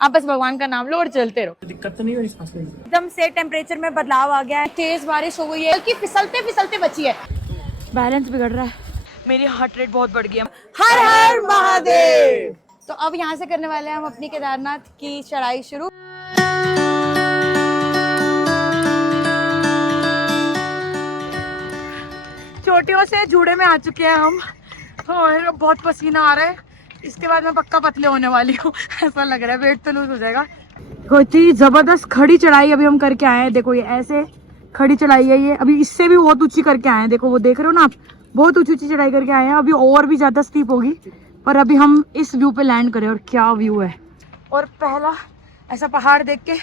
आप बस भगवान का नाम लो और चलते रहो। दिक्कत तो नहीं हो रही सांस लेने में? एकदम से टेम्परेचर में बदलाव आ गया है, तेज बारिश हो गई है, बल्कि फिसलते फिसलते बची है। बैलेंस बिगड़ रहा है, मेरी हार्ट रेट बहुत बढ़ गई है। हर हर महादेव। तो अब यहाँ से करने वाले हैं हम अपनी केदारनाथ की चढ़ाई शुरू। चोटियों से जुड़े में आ चुके हैं हम और बहुत पसीना आ रहा है। इसके बाद मैं पक्का पतले होने वाली हूँ ऐसा लग रहा है, वेट तो लूज हो जाएगा। कोई जबरदस्त खड़ी चढ़ाई अभी हम करके आए हैं। देखो ये ऐसे खड़ी चढ़ाई है, ये अभी इससे भी बहुत ऊंची करके आए हैं। देखो वो देख रहे हो ना आप, बहुत ऊंची ऊंची चढ़ाई करके आए हैं। अभी और भी ज्यादा स्टीप होगी, पर अभी हम इस व्यू पे लैंड करें और क्या व्यू है। और पहला ऐसा पहाड़ देख के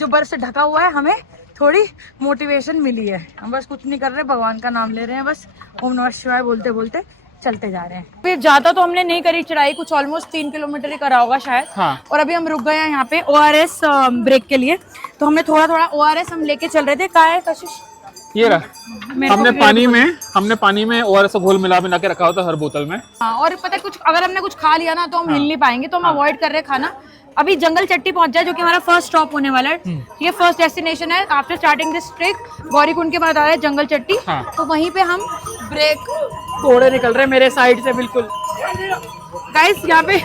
जो बर्फ से ढका हुआ है, हमें थोड़ी मोटिवेशन मिली है। हम बस कुछ नहीं कर रहे, भगवान का नाम ले रहे हैं, बस ओम नमः शिवाय बोलते बोलते चलते जा रहे हैं। फिर ज्यादा तो हमने नहीं करी चढ़ाई, कुछ ऑलमोस्ट 3 किलोमीटर ही करा होगा शायद। हाँ। और अभी हम रुक गए हैं यहाँ पे ORS ब्रेक के लिए। तो हमने थोड़ा थोड़ा ORS हम लेके चल रहे थे। कहाँ है कशिश? ये रहा। हमने पानी में ORS घोल मिला के रखा होता है हर बोतल में। हाँ, और पता है कुछ अगर हमने कुछ खा लिया ना तो हम हिल नहीं पाएंगे, तो हम अवॉइड कर रहे हैं खाना। अभी जंगल चट्टी पहुंच जाए, जो कि हमारा फर्स्ट स्टॉप होने वाला है। ये फर्स्ट डेस्टिनेशन है after starting this trip. Gaurikund के बाद आ रहा है जंगल चट्टी। तो वहीं पे हम ब्रेक। घोड़े निकल रहे मेरे साइड से बिल्कुल। गाइस यहाँ पे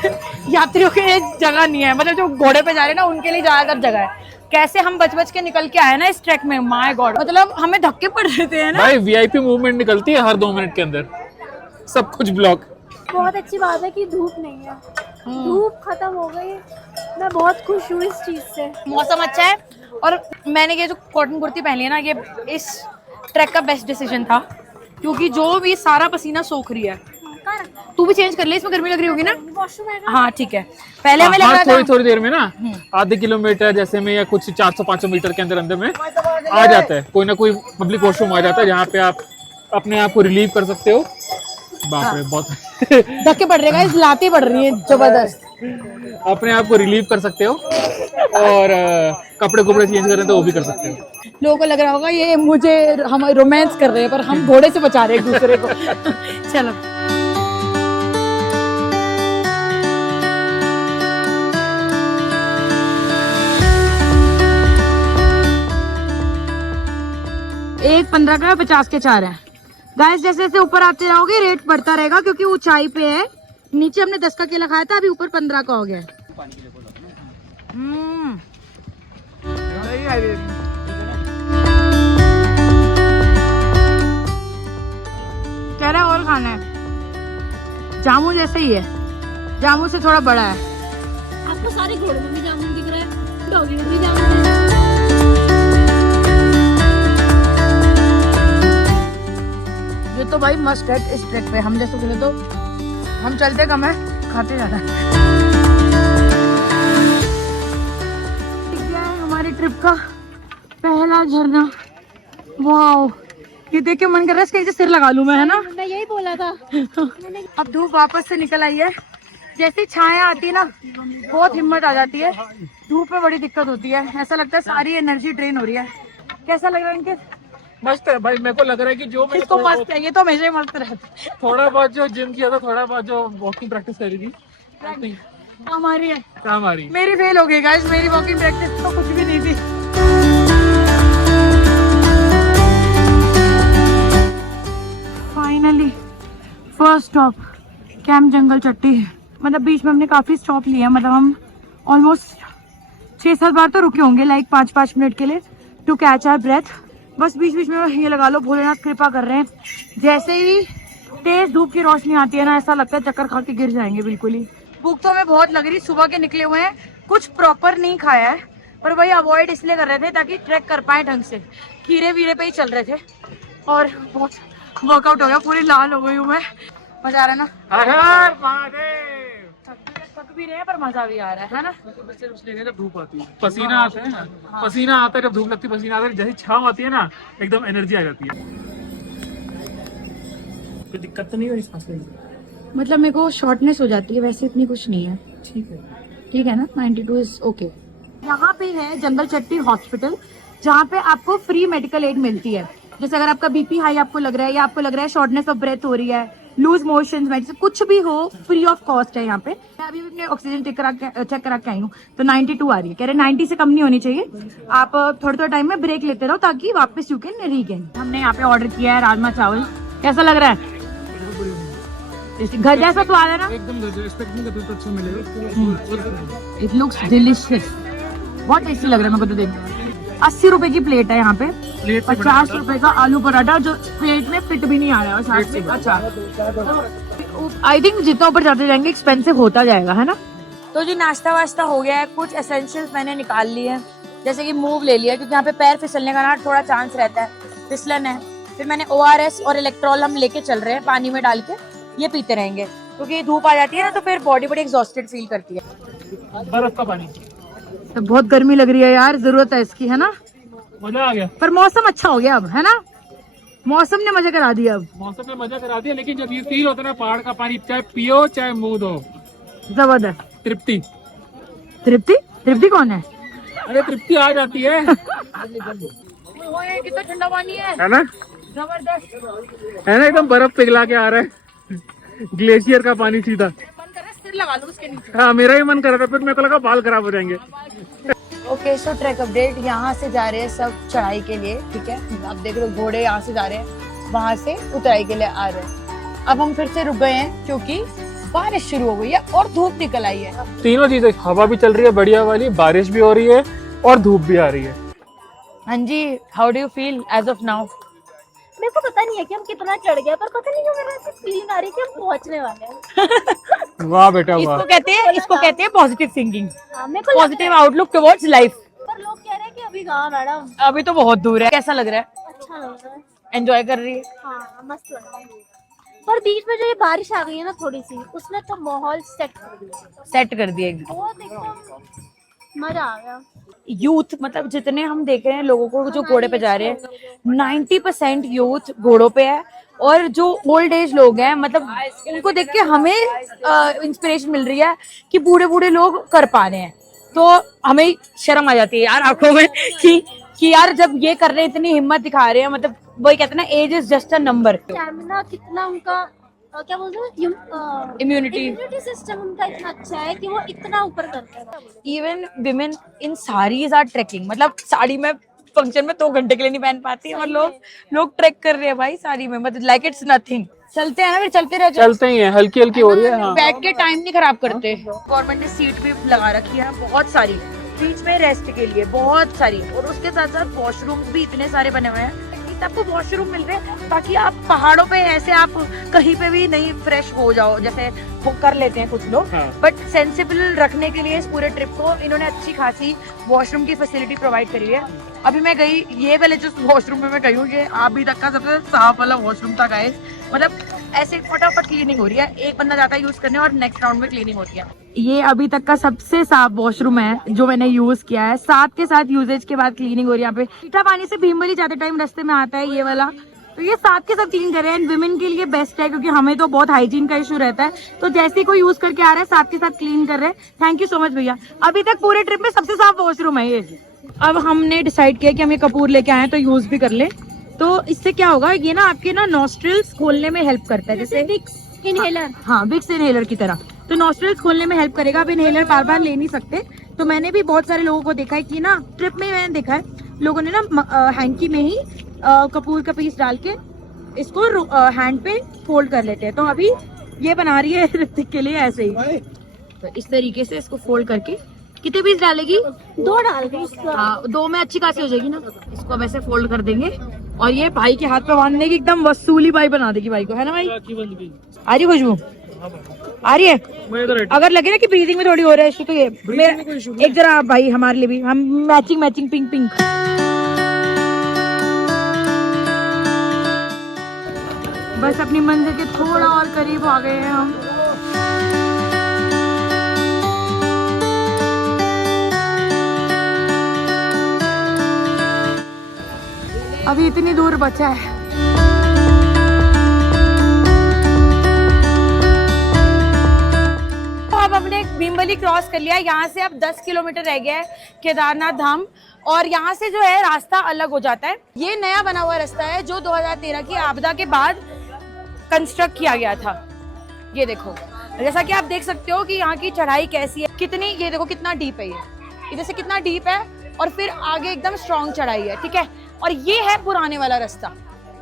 यात्रियों के लिए जगह नहीं है, मतलब जो घोड़े पे जा रहे हैं ना उनके लिए ज्यादातर जगह है। कैसे हम बच बच के निकल के आए ना इस ट्रैक में, माय गॉड, मतलब हमें धक्के पड़ रहे थे ना भाई। VIP मूवमेंट निकलती है हर 2 मिनट के अंदर, सब कुछ ब्लॉक। बहुत अच्छी बात है कि धूप नहीं है, धूप खत्म हो गई। मैं बहुत खुश हूँ इस चीज से। मौसम अच्छा है। और मैंने ये जो कॉटन कुर्ती पहनी है ना, ये इस ट्रैक का बेस्ट डिसीजन था, क्योंकि जो भी सारा पसीना सोख रही है। तू भी चेंज कर ले, इसमें गर्मी लग रही होगी ना। वॉशरूम है। हाँ ठीक है। पहले हमें लग रहा था थोड़ी देर में ना, आधे किलोमीटर जैसे में या कुछ 400-500 मीटर के अंदर में आ जाता है कोई ना कोई पब्लिक वॉशरूम आ जाता है, जहाँ पे आप अपने आप को रिलीव कर सकते हो। बाप रे, बहुत धक्के पड़ रहे हैं, लाती पड़ रही है जबरदस्त। अपने आप को रिलीव कर सकते हो, और कपड़े चेंज करें तो वो भी कर सकते हो। लोगों को लग रहा होगा ये मुझे हम रोमांस कर रहे हैं, पर हम घोड़े से बचा रहे हैं एक दूसरे को। चलो एक 15 का 50 के 4 है। गाइस जैसे जैसे ऊपर आते रहोगे रेट बढ़ता रहेगा, क्योंकि ऊंचाई पे है। नीचे हमने 10 का केला खाया था, अभी ऊपर 15 का हो गया है। कह रहा है और खाना है। जामुन जैसे ही है, जामुन से थोड़ा बड़ा है। आपको सारे घोड़े में भी जामुन दिख रहा है, डॉगी में भी जामुन है। ये तो भाई मस्ट है इस ट्रैक पे। हम जैसे बोले तो हम चलते कम है, खाते ज्यादा। हमारी ट्रिप का पहला झरना। वाओ, ये देख के मन कर रहा है इसके नीचे सिर लगा लूं मैं, है ना। मैं यही बोला था। अब धूप वापस से निकल आई है। जैसी छाया आती है ना, बहुत हिम्मत आ जाती है। धूप में बड़ी दिक्कत होती है, ऐसा लगता है सारी एनर्जी ड्रेन हो रही है। कैसा लग रहा है इनके? मस्त है भाई, मेरे को लग रहा है कि जो मैं इसको मस्त है, ये तो हमेशा ही मस्त रहता है। थोड़ा बहुत जो जिम किया था, थोड़ा बहुत जो वॉकिंग प्रैक्टिस करी थी, हमारी है काम आ रही। मेरी फेल हो गई गाइस, मेरी वॉकिंग प्रैक्टिस तो कुछ भी नहीं थी। फाइनली फर्स्ट स्टॉप कैंप जंगल चट्टी। मतलब बीच में हमने काफी स्टॉप लिए, मतलब हम ऑलमोस्ट 6-7 बार तो रुके होंगे, लाइक 5-5 मिनट के लिए, टू कैच आवर ब्रेथ। बस बीच बीच में ये लगा लो भोलेनाथ कृपा कर रहे हैं। जैसे ही तेज धूप की रोशनी आती है ना, ऐसा लगता है चक्कर खा के गिर जाएंगे बिल्कुल ही। भूख तो हमें बहुत लग रही, सुबह के निकले हुए हैं, कुछ प्रॉपर नहीं खाया है, पर वही अवॉइड इसलिए कर रहे थे ताकि ट्रैक कर पाए ढंग से। खीरे वीरे पे ही चल रहे थे और बहुत वर्कआउट हो गया, पूरी लाल हो गई हूँ मैं। मजा आ रहा है ना? हर हर महादेव। थक भी रहे हैं पर मजा भी आ रहा है ना। जब धूप आती है पसीना आता है ना, पसीना आता है, जब धूप लगती है पसीना आता है, जैसे छांव आती है ना एकदम एनर्जी आ जाती है। कोई दिक्कत तो नहीं हो रही सांस लेने में? मतलब मेरे को शॉर्टनेस हो जाती है, वैसे इतनी कुछ नहीं है। ठीक है ना, 92 इज ओके। यहाँ पे है जंगल चट्टी हॉस्पिटल, जहाँ पे आपको फ्री मेडिकल एड मिलती है। जैसे अगर आपका BP हाई आपको लग रहा है, या आपको लग रहा है शॉर्टनेस ऑफ ब्रेथ हो रही है, लूज मोशन मेडिसिन कुछ भी हो फ्री ऑफ कॉस्ट है यहाँ पे। मैं अभी अपने ऑक्सीजन चेक करा के आई हूँ तो 92 आ रही है। कह रहे 90 से कम नहीं होनी चाहिए। आप थोड़े टाइम में ब्रेक लेते रहो ताकि वापस यू कैन रीगेन। हमने यहाँ पे ऑर्डर किया है राजमा चावल। कैसा लग रहा है? घर जैसा स्वाद है ना? एकदम अच्छा मिलेगा। It looks delicious. बहुत टेस्टी लग रहा है मेरे को तो देख। 80 रुपए की प्लेट है यहाँ पे। 50 रुपए का आलू पराठा जो प्लेट में फिट भी नहीं आ रहा है। और साथ में अच्छा आई थिंक जितना ऊपर जाते जाएंगे एक्सपेंसिव होता जाएगा, है ना? तो जी नाश्ता वाश्ता हो गया है। कुछ एसेंशियल्स मैंने निकाल लिए हैं, जैसे कि मूव ले लिया क्योंकि यहाँ पे पैर फिसलने का ना थोड़ा चांस रहता है, फिसलन है। फिर मैंने ORS और इलेक्ट्रॉल हम लेके चल रहे हैं पानी में डाल के, ये पीते रहेंगे क्योंकि धूप आ जाती है ना तो फिर बॉडी बड़ी एग्जॉस्टेड फील करती है। बर्फ का पानी तो बहुत गर्मी लग रही है यार, जरूरत है इसकी, है ना? मजा आ गया। पर मौसम अच्छा हो गया अब, है ना? मौसम ने मजा करा दिया अब। मौसम ने मजा करा दिया, लेकिन जब ये फील होता है ना पहाड़ का पानी, चाहे पियो चाहे मुंह दो, जबरदस्त। तृप्ति। तृप्ति? तृप्ति कौन है? अरे तृप्ति आ जाती है। कितना ठंडा पानी है ना? जबरदस्त है ना? एकदम बर्फ पिघला के आ रहा है। ग्लेशियर का पानी सीधा। मन कर रहा है सिर लगा लो उसके नीचे। हाँ मेरा ही मन कर रहा था, फिर मेरे को लगा बाल खराब हो जाएंगे। Okay so track update. यहाँ से जा रहे हैं सब चढ़ाई के लिए, ठीक है? आप देख लो घोड़े यहाँ से जा रहे हैं, वहां से उतराई के लिए आ रहे हैं। अब हम फिर से रुक गए हैं क्योंकि बारिश शुरू हो गई है और धूप निकल आई है। तीनों चीजें, हवा भी चल रही है बढ़िया वाली, बारिश भी हो रही है और धूप भी आ रही है। हाँ जी, how do you feel as of now? मेरे को पता नहीं है कि हम कितना चढ़ गए, पर पता नहीं क्यों मेरे ऐसी फीलिंग आ रही है कि हम पहुंचने वाले हैं। वाह बेटा वाह। इसको कहते हैं पॉजिटिव थिंकिंग, हाँ, मेरे को पॉजिटिव आउटलुक टुवर्ड्स लाइफ। पर लोग कह रहे हैं कि अभी कहाँ मैडम, अभी तो बहुत दूर है। कैसा लग रहा है? अच्छा लग रहा है। एंजॉय कर रही है? हाँ मस्त लग रहा है। पर बीच में जो ये बारिश आ गई है ना थोड़ी सी, उसने तो माहौल सेट कर दिया। सेट कर दिया एकदम। बहुत एकदम मजा आ गया। यूथ मतलब जितने हम देख रहे हैं लोगों को जो घोड़े पे जा रहे हैं, 90% यूथ घोड़ों पे है। और जो ओल्ड एज लोग हैं मतलब उनको देख के हमें इंस्पिरेशन मिल रही है कि बूढ़े बूढ़े लोग कर पा रहे हैं। तो हमें शर्म आ जाती है यार आंखों में कि यार जब ये कर रहे हैं, इतनी हिम्मत दिखा रहे हैं। मतलब वही कहते हैं ना, age is just a number. Stamina कितना उनका क्या बोलते हैं, इम्यूनिटी सिस्टम उनका इतना अच्छा है कि वो इतना ऊपर करते हैं। Even women in saris are trekking. मतलब साड़ी में फंक्शन में 2 घंटे के लिए नहीं पहन पाती और लोग ट्रेक कर रहे हैं भाई साड़ी में। मतलब लाइक इट्स नथिंग। चलते हैं ना, फिर चलते रहते हैं। चलते ही है, हल्की हल्की हो रही है। हाँ। बैठ के टाइम नहीं खराब करते। गवर्नमेंट ने सीट भी लगा रखी है बहुत सारी, बीच में रेस्ट के लिए बहुत सारी। और उसके साथ साथ वॉशरूम्स भी इतने सारे बने हुए हैं। आपको वॉशरूम मिल रहे हैं ताकि आप पहाड़ों पे ऐसे आप कहीं पे भी नहीं फ्रेश हो जाओ, जैसे वो कर लेते हैं कुछ लोग। बट सेंसिबल रखने के लिए इस पूरे ट्रिप को इन्होंने अच्छी खासी वॉशरूम की फैसिलिटी प्रोवाइड करी है। अभी मैं गई, ये वाले जो वॉशरूम में मैं गई हूँ, ये अभी तक का सबसे साफ वाला वॉशरूम था गाइस। मतलब ऐसे फटाफट क्लीनिंग हो रही है, एक बंदा जाता है यूज करने और नेक्स्ट राउंड में क्लीनिंग होती है। ये अभी तक का सबसे साफ वॉशरूम है जो मैंने यूज किया है। साथ के साथ यूजेज के बाद क्लीनिंग हो रही है। यहाँ पे मीठा पानी से भीमबली जाते टाइम रास्ते में आता है ये वाला, तो ये साथ के साथ क्लीन कर रहे हैं। विमेन के लिए बेस्ट है क्योंकि हमें तो बहुत हाइजीन का इशू रहता है। तो जैसे कोई यूज करके आ रहा है साथ के साथ क्लीन कर रहे हैं। थैंक यू सो मच भैया। अभी तक पूरे ट्रिप में सबसे साफ वॉशरूम है ये। अब हमने डिसाइड किया कि हम ये कपूर लेके आए तो यूज भी कर ले। तो इससे क्या होगा, ये ना आपके ना नॉस्ट्रिल्स खोलने में हेल्प करता है, जैसे विक्स इनहेलर। हाँ, विक्स इनहेलर की तरह। तो नॉस्ट्रिल्स खोलने में हेल्प करेगा। आप इनहेलर बार बार ले नहीं सकते। तो मैंने भी बहुत सारे लोगों को देखा है कि ना ट्रिप में मैंने देखा है लोगों ने ना हैंकी में ही कपूर का पीस डाल के इसको हैंड पे फोल्ड कर लेते हैं। तो अभी ये बना रही है ऋतिक के लिए ऐसे ही। तो इस तरीके से इसको फोल्ड करके, कितने पीस डालेगी? 2 डाल दो। हाँ, 2 में अच्छी खासी हो जाएगी ना। इसको अब ऐसे फोल्ड कर देंगे और ये भाई के हाथ पे बांधने की एकदम वसूली भाई बना देगी भाई को, है ना भाई? आ रही खुशबू? आ रही है? अगर लगे ना कि ब्रीदिंग में थोड़ी हो रहा है इशू, तो ये मेरा एक जरा भाई हमारे लिए भी, हम मैचिंग पिंक पिंक। बस अपनी मंजिल के थोड़ा और करीब आ गए हैं हम। अभी इतनी दूर बचा है। तो अब हमने भीमबली क्रॉस कर लिया। यहाँ से अब 10 किलोमीटर रह गया है केदारनाथ धाम। और यहाँ से जो है रास्ता अलग हो जाता है। ये नया बना हुआ रास्ता है जो 2013 की आपदा के बाद कंस्ट्रक्ट किया गया था। ये देखो, जैसा कि आप देख सकते हो कि यहाँ की चढ़ाई कैसी है, कितनी, ये देखो कितना डीप है, ये इधर से कितना डीप है और फिर आगे एकदम स्ट्रॉन्ग चढ़ाई है, ठीक है। और ये है पुराने वाला रास्ता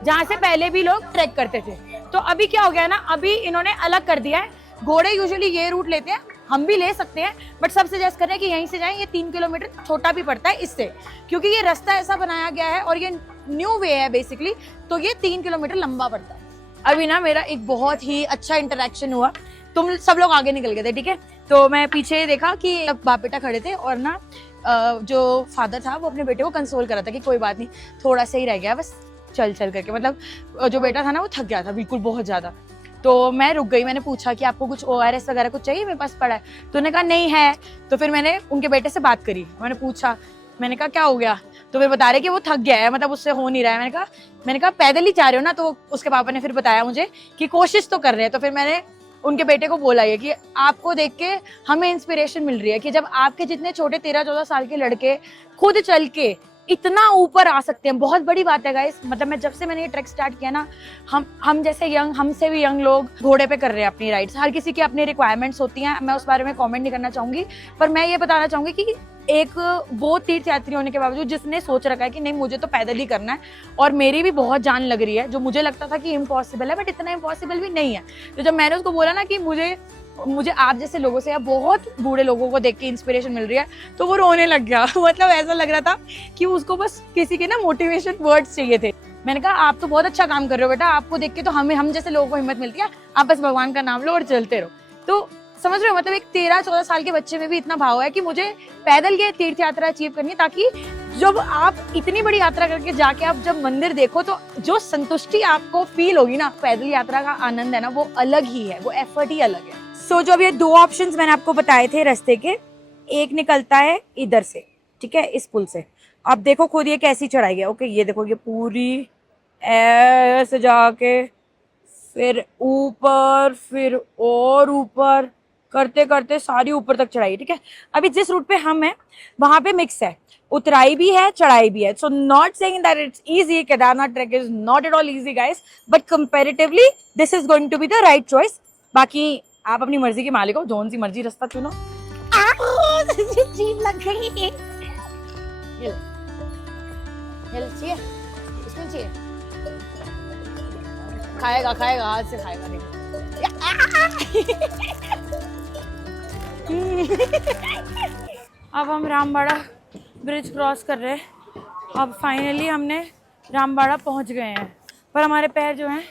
जहाँ से पहले भी लोग ट्रैक करते थे। तो अभी क्या हो गया ना, अभी इन्होंने अलग कर दिया है। घोड़े यूजुअली ये रूट लेते हैं, हम भी ले सकते हैं, बट सब सजेस्ट कर रहे हैं कि यहीं से जाएं। ये 3 किलोमीटर छोटा भी पड़ता है इससे, क्योंकि ये रास्ता ऐसा बनाया गया है और ये न्यू वे है बेसिकली, तो ये 3 किलोमीटर लंबा पड़ता है। अभी ना मेरा एक बहुत ही अच्छा इंटरेक्शन हुआ, तुम सब लोग आगे निकल गए थे, ठीक है। तो मैं पीछे देखा कि बाप बेटा खड़े थे और ना जो फादर था वो अपने बेटे को कंसोल कर रहा था कि कोई बात नहीं, थोड़ा सा ही रह गया बस, चल चल करके, मतलब जो बेटा था ना वो थक गया था बिल्कुल बहुत ज्यादा। तो मैं रुक गई, मैंने पूछा कि आपको कुछ ORS वगैरह कुछ चाहिए, मेरे पास पड़ा है। तो उन्होंने कहा नहीं है। तो फिर मैंने उनके बेटे से बात करी, मैंने पूछा, मैंने कहा क्या हो गया, तो फिर बता रहे कि वो थक गया है, मतलब उससे हो नहीं रहा है। मैंने कहा पैदल ही जा रहे हो ना, तो उसके पापा ने फिर बताया मुझे कि कोशिश तो कर रहे हैं। तो फिर मैंने उनके बेटे को बोला ये कि आपको देख के हमें इंस्पिरेशन मिल रही है कि जब आपके जितने छोटे 13-14 साल के लड़के खुद चल के इतना ऊपर आ सकते हैं, बहुत बड़ी बात है गाइस। मतलब मैं जब से मैंने ये ट्रैक स्टार्ट किया ना, हम जैसे यंग, हमसे भी यंग लोग घोड़े पे कर रहे हैं अपनी राइड्स। हर किसी की अपनी रिक्वायरमेंट्स होती हैं, मैं उस बारे में कमेंट नहीं करना चाहूंगी, पर मैं ये बताना चाहूंगी कि एक वो तीर्थ यात्री होने के बावजूद जिसने सोच रखा है कि नहीं मुझे तो पैदल ही करना है, और मेरी भी बहुत जान लग रही है, जो मुझे लगता था कि इम्पॉसिबल है, बट इतना इम्पॉसिबल भी नहीं है। तो जब मैंने उसको बोला ना कि मुझे आप जैसे लोगों से या बहुत बूढ़े लोगों को देख के इंस्पिरेशन मिल रही है, तो वो रोने लग गया। मतलब ऐसा लग रहा था कि उसको बस किसी के ना मोटिवेशन वर्ड्स चाहिए थे। मैंने कहा आप तो बहुत अच्छा काम कर रहे हो बेटा, आपको देख के तो हम जैसे लोगों को हिम्मत मिलती है, आप बस भगवान का नाम लो और चलते रहो। तो समझ रहे हो, मतलब एक 13-14 साल के बच्चे में भी इतना भाव है कि मुझे पैदल ये तीर्थ यात्रा अचीव करनी है, ताकि जब आप इतनी बड़ी यात्रा करके जाके आप जब मंदिर देखो तो जो संतुष्टि आपको फील होगी ना, पैदल यात्रा का आनंद है ना, वो अलग ही है, वो एफर्ट ही अलग है। सो जो अब ये 2 ऑप्शंस मैंने आपको बताए थे रास्ते के, एक निकलता है इधर से, ठीक है, इस पुल से। आप देखो खुद ये कैसी चढ़ाई है। ओके, ये देखो ये पूरी ऐसे जाके फिर ऊपर, फिर और ऊपर करते करते सारी ऊपर तक चढ़ाई, ठीक है। अभी जिस रूट पे हम हैं वहां पे मिक्स है, उतराई भी है, चढ़ाई भी है। So not saying that it's easy, Kedarnath trek is not at all easy guys, but comparatively this is going to be the right choice. बाकी आप अपनी मर्जी के मालिक हो, जोन सी मर्जी रास्ता चुनो। जीभ लग गई। ये चाहिए, इसमें चाहिए, खाएगा हाथ से खाएगा, देखो। अब हम रामबाड़ा ब्रिज क्रॉस कर रहे हैं। अब फाइनली हमने रामबाड़ा पहुंच गए हैं, पर हमारे पैर जो हैं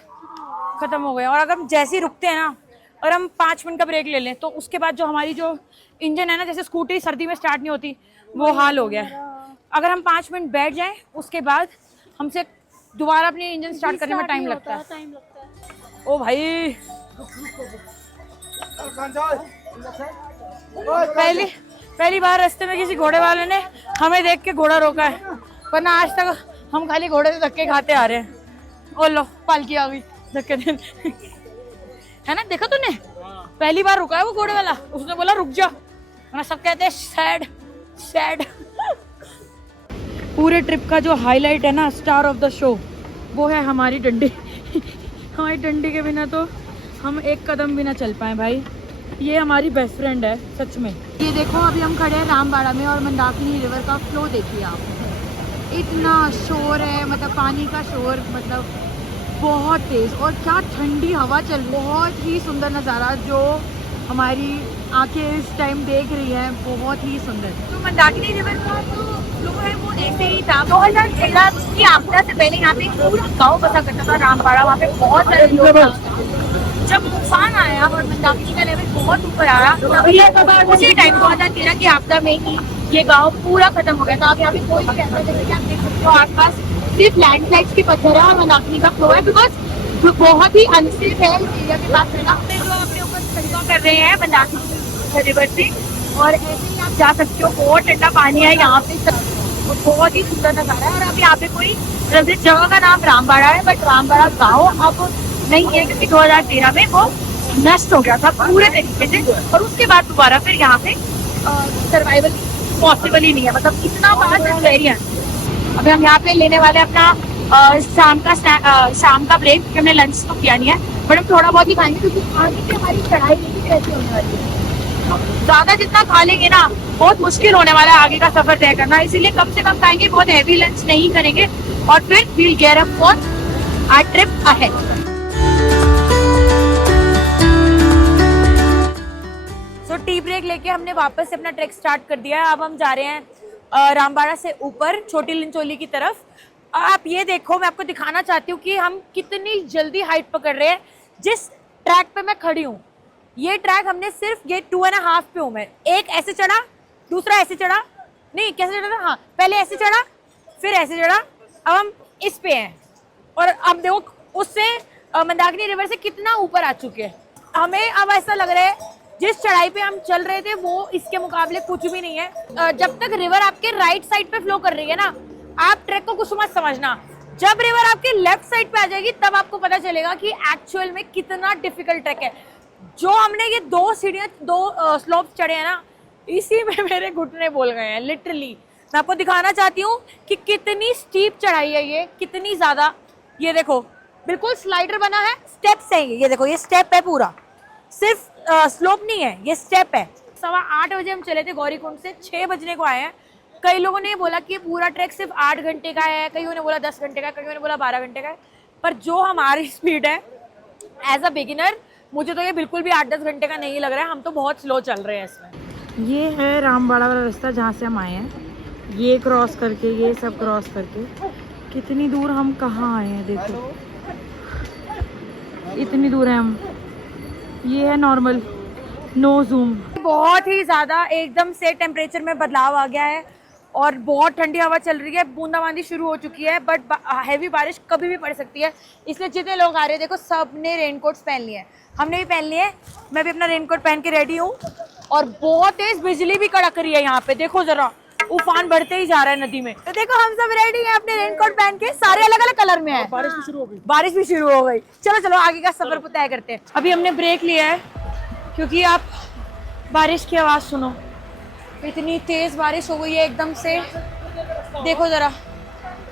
खत्म हो गए। और अगर हम जैसे ही रुकते हैं ना और हम 5 मिनट का ब्रेक ले लें, तो उसके बाद जो हमारी जो इंजन है ना, जैसे स्कूटी सर्दी में स्टार्ट नहीं होती, वो हाल हो गया है। अगर हम 5 मिनट बैठ जाएं, उसके बाद हमसे दोबारा अपनी इंजन स्टार्ट करने में टाइम लगता है। ओ भाई, पहली बार रास्ते में किसी घोड़े वाले ने हमें देख के घोड़ा रोका है, वरना आज तक हम खाली घोड़े से धक्के खाते आ रहे हैं। ओ लो, पालकी आ गई धक्के देने। है ना, देखा तूने, पहली बार रुका है वो घोड़े वाला, उसने बोला रुक जा, वरना सब कहते हैं सैड सैड। पूरे ट्रिप का जो हाईलाइट है ना, स्टार ऑफ द शो, वो है हमारी डंडी। हमारी डंडी के बिना तो हम एक कदम भी ना चल पाए भाई। ये हमारी बेस्ट फ्रेंड है सच में। ये देखो अभी हम खड़े हैं रामबाड़ा में, और मंदाकिनी रिवर का फ्लो देखिए आप, इतना शोर है, मतलब पानी का शोर, मतलब बहुत तेज, और क्या ठंडी हवा चल रही है। बहुत ही सुंदर नज़ारा जो हमारी आंखें इस टाइम देख रही हैं, बहुत ही सुंदर। तो मंदाकिनी रिवर का जो फ्लो है वो ऐसे ही था। 2013 की आपदा से पहले यहाँ पे पूरा गाँव बसा करता था रामबाड़ा, वहाँ पे बहुत सारे लोग थे। जब तूफान आया और मंदाकिनी का लेवल बहुत ऊपर आया, उसी टाइम 2013 की आपदा में ही ये गांव पूरा खत्म हो गया था। अब यहाँ पे कोई भी ऐसा, जैसे कि आप देख सकते हो आसपास सिर्फ लैंडस्लाइड्स के पत्थर है और मंदाकिनी का फ्लो है, बिकॉज बहुत ही अनसेफ है इस एरिया के पास रहना। हम जो अपने ऊपर सड़कों कर रहे हैं मंदाकिनी रिवर से, और ऐसे ही आप जा सकते हो, बहुत ठंडा पानी है यहाँ पे, बहुत ही सुंदर नजारा है। और अब यहाँ पे कोई जगह का नाम रामबाड़ा है, बट रामबाड़ा गाँव अब नहीं है, क्योंकि 2013 में वो नष्ट हो गया था पूरे तरीके से, और उसके बाद दोबारा फिर यहाँ पे सर्वाइवल पॉसिबल ही नहीं है, मतलब इतना बड़ा एरिया है। अभी हम यहाँ पे लेने वाले अपना शाम का ब्रेक, क्योंकि हमने लंच तो किया नहीं है। बट हम थोड़ा बहुत ही खाएंगे क्योंकि आगे की हमारी चढ़ाई नहीं कैसी होने वाली है। ज्यादा जितना खा लेंगे ना बहुत मुश्किल होने वाला है आगे का सफर तय करना, इसीलिए कम से कम खाएंगे, बहुत हैवी लंच नहीं करेंगे और फिर we'll gear up for our trip ahead. So tea break लेके हमने वापस से अपना ट्रैक स्टार्ट कर दिया है। अब हम जा रहे हैं रामबाड़ा से ऊपर छोटी लिंचोली की तरफ। आप ये देखो, मैं आपको दिखाना चाहती हूँ कि हम कितनी जल्दी हाइट पकड़ रहे हैं। जिस ट्रैक पे मैं खड़ी हूँ, ये ट्रैक हमने सिर्फ ये 2.5 पे हूँ मैं। एक ऐसे चढ़ा, दूसरा ऐसे चढ़ा, नहीं कैसे चढ़ा था, हाँ पहले ऐसे चढ़ा फिर ऐसे चढ़ा, अब हम इस पे हैं। और अब देखो उससे मंदाकिनी रिवर से कितना ऊपर आ चुके हैं। हमें अब ऐसा लग रहा है जिस चढ़ाई पे हम चल रहे थे वो इसके मुकाबले कुछ भी नहीं है। जब तक रिवर आपके राइट साइड पे फ्लो कर रही है ना, आप ट्रैक को कुछ मत समझना। जब रिवर आपके लेफ्ट साइड पे आ जाएगी तब आपको पता चलेगा कि एक्चुअल में कितना डिफिकल्ट ट्रैक है। जो हमने ये 2 सीढ़ियां 2 स्लोप चढ़े हैं ना, इसी में मेरे घुटने बोल गए हैं लिटरली। मैं आपको दिखाना चाहती हूँ कि कितनी स्टीप चढ़ाई है ये, कितनी ज्यादा। ये देखो बिल्कुल स्लाइडर बना है, स्टेप्स है ये देखो, ये स्टेप है पूरा, सिर्फ स्लोप नहीं है, ये स्टेप है। 8:15 बजे हम चले थे गौरीकुंड से, 6 बजने को आए हैं। कई लोगों ने बोला कि पूरा ट्रैक सिर्फ 8 घंटे का है, कईयों ने बोला 10 घंटे का, कईयों ने बोला 12 घंटे का है। पर जो हमारी स्पीड है एज अ बिगिनर, मुझे तो ये बिल्कुल भी 8-10 घंटे का नहीं लग रहा है। हम तो बहुत स्लो चल रहे हैं इसमें। ये है रामबाड़ा वाला रास्ता जहाँ से हम आए हैं। ये क्रॉस करके, ये सब क्रॉस करके कितनी दूर हम कहाँ आए हैं, देखो इतनी दूर है हम। ये है नॉर्मल, नो जूम। बहुत ही ज़्यादा एकदम से टेम्परेचर में बदलाव आ गया है और बहुत ठंडी हवा चल रही है, बूंदाबांदी शुरू हो चुकी है। बट हैवी बारिश कभी भी पड़ सकती है, इसलिए जितने लोग आ रहे हैं देखो सब ने रेनकोट्स पहन लिए हैं, हमने भी पहन लिए हैं। मैं भी अपना रेनकोट पहन के रेडी हूँ। और बहुत तेज बिजली भी कड़क रही है यहाँ पे, देखो जरा उफान बढ़ते ही जा रहा है नदी में। तो देखो हम सब रेडी हैं अपने रेनकोट पहन के, सारे अलग अलग कलर में है। बारिश भी शुरू हो गई, बारिश भी शुरू हो गई। चलो चलो आगे का सफर तय करते हैं। अभी हमने ब्रेक लिया है क्योंकि आप बारिश की आवाज सुनो, इतनी तेज बारिश हो गई है एकदम से। देखो जरा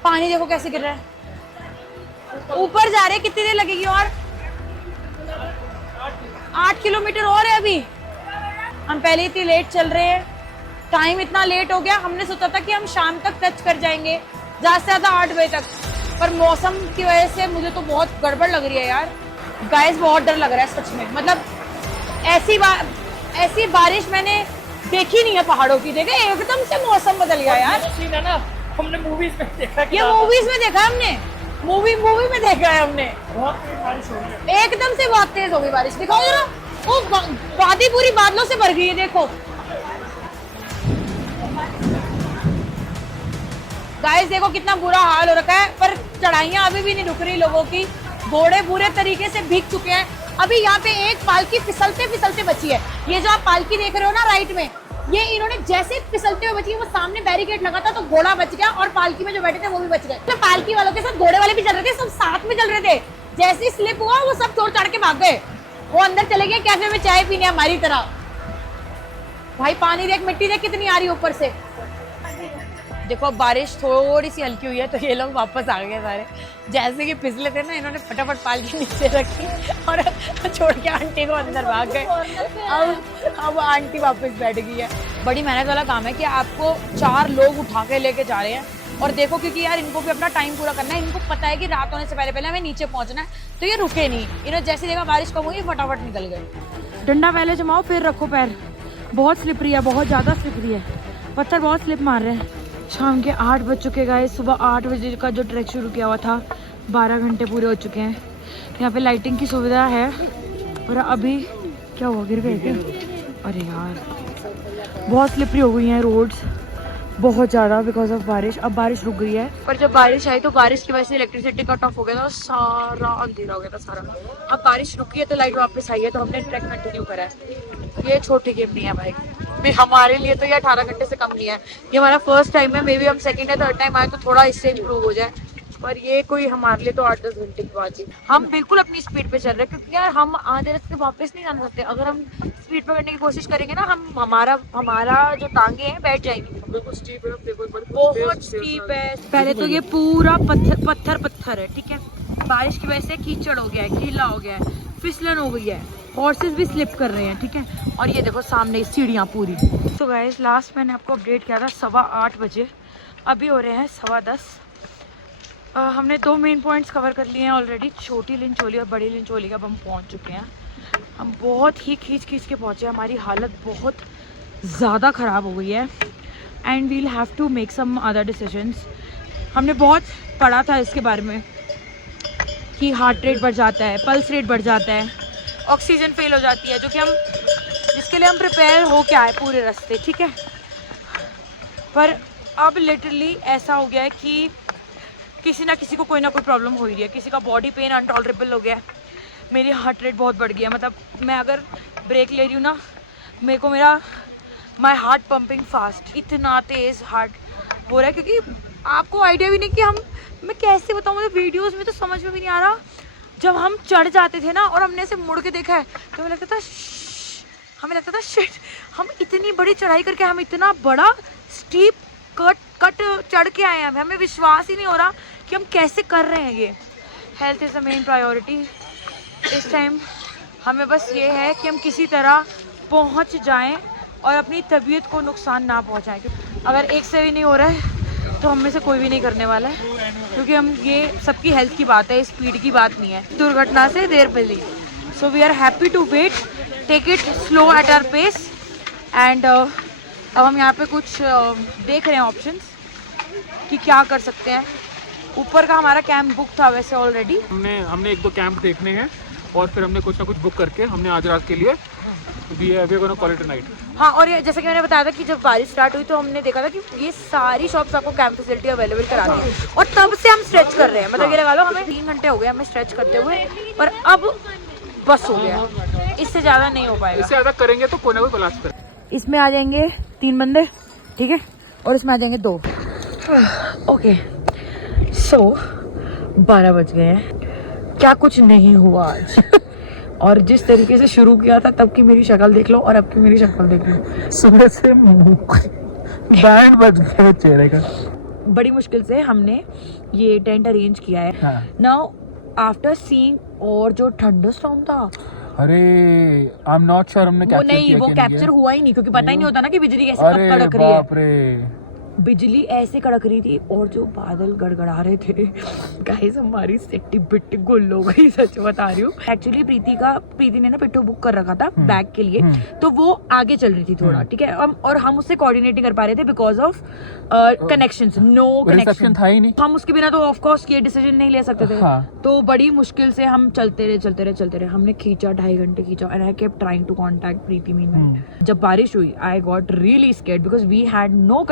पानी देखो कैसे गिर रहा है। ऊपर जा रहे, कितनी देर लगेगी? और 8 किलोमीटर और है अभी। हम पहले इतनी लेट चल रहे हैं, टाइम इतना लेट हो गया। हमने सोचा था कि हम शाम तक टच कर जाएंगे, ज्यादा से ज्यादा 8 बजे तक, पर मौसम की वजह से मुझे तो बहुत गड़बड़ लग रही है यार। गाइस बहुत डर लग रहा है सच में, मतलब ऐसी बारिश मैंने देखी नहीं है पहाड़ों की। देखे एकदम से मौसम बदल गया यार। सीन है ना, हमने मूवीज में देखा, ये मूवीज में देखा है हमने, मूवी में देखा है हमने। बहुत तेज बारिश हो रही है, एकदम से बहुत तेज हो गई बारिश। दिखाओ जरा, वो वादी पूरी बादलों से भर गई है, देखो गाइस देखो कितना बुरा हाल हो रखा है। पर चढ़ाइयाँ अभी भी नहीं रुक रही लोगों की, घोड़े बुरे तरीके से भीग चुके हैं। अभी यहाँ पे एक पालकी फिसलते फिसलते बची है। ये जो आप पालकी देख रहे हो ना राइट में, ये इन्होंने जैसे फिसलते हुए बची है, वो सामने बैरिकेड लगा था तो घोड़ा बच गया और पालकी में जो बैठे थे वो भी बच गए। तो पालकी वालों के साथ घोड़े वाले भी चल रहे थे, सब साथ में चल रहे थे। जैसे ही स्लिप हुआ वो सब तोड़ चढ़ के भाग गए, वो अंदर चले गए कैफे में चाय पीने हमारी तरह। भाई पानी देख, मिट्टी देख कितनी आ रही है ऊपर से। देखो बारिश थोड़ी सी हल्की हुई है तो ये लोग वापस आ गए सारे। जैसे कि पिछले थे ना, इन्होंने फटाफट पालकी नीचे रखी और छोड़ के आंटी को अंदर भाग गए। अब आंटी वापस बैठ गई है। बड़ी मेहनत वाला काम है कि आपको 4 लोग उठा के लेके जा रहे हैं। और देखो क्योंकि यार इनको भी अपना टाइम पूरा करना है, इनको पता है कि रात होने से पहले पहले हमें नीचे पहुंचना है, तो ये रुके नहीं। इन्होंने जैसे देखा बारिश कम हुई फटाफट निकल गए। डंडा पहले जमाओ फिर रखो पैर, बहुत स्लिपरी है, बहुत ज़्यादा स्लिपरी है, पत्थर बहुत स्लिप मार रहे हैं। शाम के 8 बज चुके गाइस। सुबह 8 बजे का जो ट्रैक शुरू किया हुआ था 12 घंटे पूरे हो चुके हैं। यहाँ पे लाइटिंग की सुविधा है। और अभी क्या हुआ, गिर गए क्या? अरे यार बहुत स्लिपरी हो गई हैं रोड्स, बहुत ज़्यादा बिकॉज ऑफ बारिश। अब बारिश रुक गई है, पर जब बारिश आई तो बारिश की वजह से इलेक्ट्रिसिटी कट ऑफ हो गया था, सारा अंधेरा हो गया था सारा। अब बारिश रुकी है तो लाइट वापस आई है, तो हमने ट्रैक कंटिन्यू करा है। ये छोटी गेम नहीं है भाई, हमारे लिए तो ये 18 घंटे से कम नहीं है। ये हमारा फर्स्ट टाइम है, मे बी हम सेकंड या थर्ड टाइम आए तो थोड़ा इससे इम्प्रूव हो जाए, पर ये कोई हमारे लिए तो 8-10 घंटे की बात है। हम बिल्कुल अपनी स्पीड पे चल रहे हैं क्योंकि यार हम आधे रास्ते वापस नहीं जाना सकते। अगर हम स्पीड पे करने की कोशिश करेंगे ना, हम हमारा जो टांगे हैं बैठ जाएंगी। बिल्कुल स्टीप है, बहुत स्टीप है। पहले तो ये पूरा पत्थर है, ठीक है। बारिश की वजह से कीचड़ हो गया है, गीला हो गया है, फिसलन हो गई है, हॉर्सेस भी स्लिप कर रहे हैं, ठीक है। और ये देखो सामने सीढ़ियाँ पूरी। तो गाइस लास्ट मैंने आपको अपडेट किया था 8:15 बजे, अभी हो रहे हैं 10:15। हमने 2 मेन पॉइंट्स कवर कर लिए हैं ऑलरेडी, छोटी लिंचोली और बड़ी लिंचोली का हम पहुंच चुके हैं। हम बहुत ही खींच के पहुंचे, हमारी हालत बहुत ज़्यादा ख़राब हो गई है and we'll have to make some other decisions. हमने बहुत पढ़ा था इसके बारे में कि हार्ट रेट बढ़ जाता है, पल्स रेट बढ़ जाता है, ऑक्सीजन फेल हो जाती है, जो कि हम जिसके लिए हम प्रिपेयर हो के आए पूरे रास्ते, ठीक है। पर अब लिटरली ऐसा हो गया है कि किसी ना किसी को कोई ना कोई प्रॉब्लम हो ही रही है। किसी का बॉडी पेन अनटॉलरेबल हो गया है, मेरी हार्ट रेट बहुत बढ़ गई है। मतलब मैं अगर ब्रेक ले रही हूँ ना, मेरे को मेरा माई हार्ट पंपिंग फास्ट, इतना तेज़ हार्ट हो रहा है। क्योंकि आपको आइडिया भी नहीं कि मैं कैसे बताऊँ, मुझे वीडियोज़ में तो समझ में भी नहीं आ रहा। जब हम चढ़ जाते थे ना और हमने ऐसे मुड़ के देखा है तो हमें लगता था शिट, हम इतनी बड़ी चढ़ाई करके हम इतना बड़ा स्टीप कट चढ़ के आए हैं, हमें विश्वास ही नहीं हो रहा कि हम कैसे कर रहे हैं ये। Health is the main priority इस टाइम। हमें बस ये है कि हम किसी तरह पहुंच जाएं और अपनी तबीयत को नुकसान ना पहुंचाएं। अगर एक से भी नहीं हो रहा है तो हम में से कोई भी नहीं करने वाला है, क्योंकि हम ये सबकी हेल्थ की बात है, स्पीड की बात नहीं है। दुर्घटना से देर मिली, so we are happy to wait, take it slow at our pace and अब हम यहाँ पे कुछ देख रहे हैं ऑप्शंस कि क्या कर सकते हैं। ऊपर का हमारा कैंप बुक था वैसे ऑलरेडी, हमने 1-2 कैंप देखने हैं और फिर हमने कुछ ना कुछ बुक करके हमने आज रात के लिए कॉल इट नाइट। हाँ, और ये जैसे कि मैंने बताया था कि जब बारिश स्टार्ट हुई तो हमने देखा था कि ये सारी शॉप्स आपको कैंप फैसिलिटी अवेलेबल कराती है और तब से हम स्ट्रेच कर रहे हैं। मतलब ये लगा लो हमें 3 घंटे हो गए हमें स्ट्रेच करते हुए, पर अब बस हो गया, इससे ज़्यादा नहीं हो पाएगा। इससे ज़्यादा करेंगे तो कोई ना कोई कोलैप्स करें। इसमें आ जाएंगे 3 बंदे, ठीक है, और इसमें आ जाएंगे 2। ओके, सो 12 बज गए हैं, क्या कुछ नहीं हुआ आज। और जिस तरीके से शुरू किया था तब की मेरी शक्ल देख लो और अब की मेरी शक्ल देख लो, सुबह से बैंड बज गया चेहरे का। बड़ी मुश्किल से हमने ये टेंट अरेंज किया है। नाउ आफ्टर सीइंग, और जो थंडरस्टॉर्म था, अरे आई एम नॉट श्योर हमने वो नहीं, वो कैप्चर हुआ ही नहीं, क्योंकि पता ही नहीं होता ना कि बिजली कैसे कड़क रही है। बिजली ऐसे कड़क रही थी और जो बादल गड़गड़ा रहे थे, गाइस हमारी सिट्टी बिट्टी गुल हो गई, सच बता रही हूँ। एक्चुअली प्रीति ने ना पिट्ठू बुक कर रखा था बैग के लिए, तो वो आगे चल रही थी थोड़ा, ठीक है, और हम उससे कोऑर्डिनेट नहीं कर पा रहे थे because of connections, no connection था ही नहीं। हम उसके बिना तो ऑफ कोर्स ये डिसीजन नहीं ले सकते थे। तो बड़ी मुश्किल से हम चलते रहे। हमने खींचा 2.5 घंटे खींचा and I kept trying to contact Preeti. Mean जब बारिश हुई I got really scared because we had no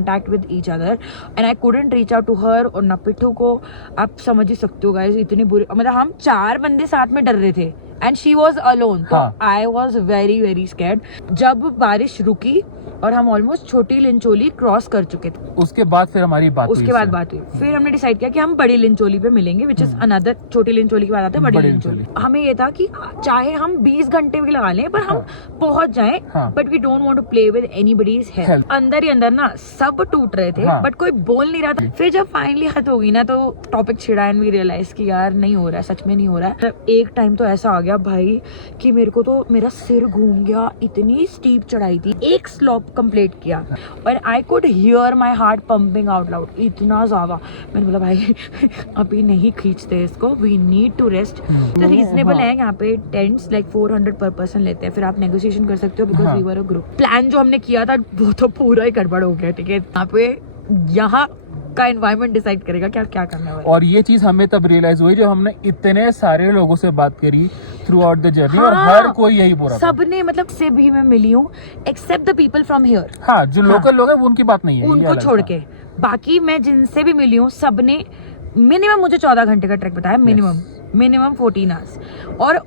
contact with each other and I couldn't reach out to her। और ना पिट्ठू को आप समझ ही सकते हो गाइस, इतनी बुरी, मतलब हम 4 बंदे साथ में डर रहे थे and she was alone, तो I was very very scared। जब बारिश रुकी और हम ऑलमोस्ट छोटी लिंचोली क्रॉस कर चुके थे, उसके बाद फिर हमारी बात हुई। फिर हमने डिसाइड किया कि हम बड़ी लिंचोली पे मिलेंगे, विच इज अनदर, छोटी लिंचोली के बाद आता है बड़ी लिंचोली। हमें ये था कि चाहे हम 20 घंटे भी लगा लें पर हम पहुंच जाएं, but we don't want to play with anybody's health. अंदर ही अंदर ना सब टूट रहे थे, बट कोई बोल नहीं रहा था। फिर जब फाइनली हद हो गई ना तो टॉपिक छिड़ा एंड वी रियलाइज कि यार नहीं हो रहा है, सच में नहीं हो रहा है। एक टाइम तो ऐसा आ गया भाई कि मेरे को तो मेरा सिर घूम गया, इतनी स्टीप चढ़ाई थी। एक स्लॉप कंप्लीट किया और I could hear my heart pumping out loud, इतना ज्यादा। मैंने बोला भाई अभी नहीं खींचते इसको, वी नीड टू रेस्ट। तो रीजनेबल है यहाँ पे, टेंट्स लाइक 400 पर पर्सन लेते हैं, फिर आप नेगोशिएशन कर सकते हो because we were a group. Plan जो हमने किया था वो तो पूरा ही गड़बड़ हो गया, ठीक है। यहाँ का एनवायरनमेंट डिसाइड करेगा क्या क्या करना है। और ये चीज हमें तब रियलाइज हुई जब हमने इतने सारे लोगों से बात करी थ्रू आउट द जर्नी, और हर कोई यही बोल रहा था। सबने, मतलब से भी मैं मिली हूँ except the people from here. हाँ, जो लोकल लोग हैं वो उनकी बात नहीं है, उनको छोड़ के बाकी मैं जिनसे भी मिली हूँ सबने मिनिमम मुझे 14 घंटे का ट्रैक बताया, मिनिमम 14 आवर्स।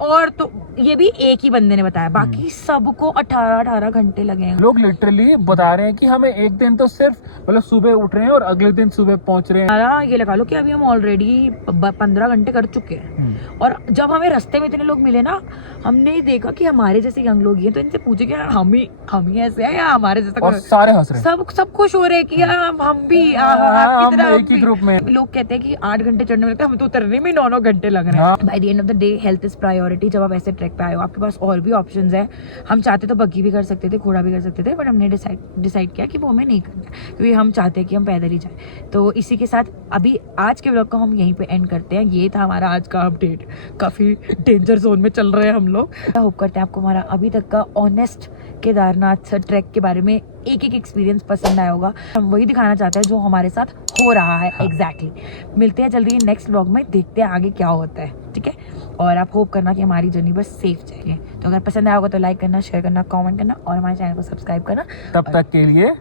और तो ये भी एक ही बंदे ने बताया, बाकी सबको 18 घंटे लगे हैं। लोग लिटरली बता रहे हैं कि हमें एक दिन तो सिर्फ मतलब सुबह उठ रहे हैं और अगले दिन सुबह पहुंच रहे हैं। ये लगा लो कि अभी हम ऑलरेडी 15 घंटे कर चुके हैं। और जब हमें रास्ते में इतने लोग मिले ना, हमने देखा कि हमारे जैसे यंग लोग हैं, तो इनसे पूछे कि हम ही ऐसे हैं या हमारे जैसा, और सारे हंस रहे हैं, सब खुश हो रहे हैं कि हम भी एक ही ग्रुप में। लोग कहते हैं कि 8 घंटे चढ़ने में लगता है, हमें तो उतरने में 9 घंटे लग रहे रहे हैं। By the end of the day health is priority. जब आप ऐसे ट्रैक पे आए हो आपके पास और भी ऑप्शंस है। हम चाहते तो बग्गी भी कर सकते थे, घोड़ा भी कर सकते थे, बट हमने डिसाइड किया कि वो हमें नहीं करना है, क्योंकि हम चाहते हैं कि हम पैदल ही जाएं। तो इसी के साथ अभी आज के व्लॉग को हम यहीं पे एंड करते हैं। ये था हमारा आज का अपडेट। काफ़ी डेंजर जोन में चल रहे हैं हम लोग। होप करते हैं आपको हमारा अभी तक का ऑनेस्ट केदारनाथ ट्रैक के बारे में एक एक्सपीरियंस पसंद आया होगा। हम वही दिखाना चाहते हैं जो हमारे साथ हो रहा है एग्जैक्टली। मिलते हैं जल्दी नेक्स्ट व्लॉग में, देखते हैं आगे क्या होता है, ठीक है। और आप होप करना कि हमारी जर्नी बस सेफ जाए। तो अगर पसंद आया होगा तो लाइक करना, शेयर करना, कमेंट करना और हमारे चैनल को सब्सक्राइब करना। तब तक के लिए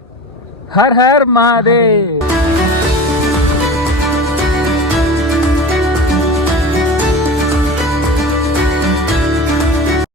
हर हर महादेव।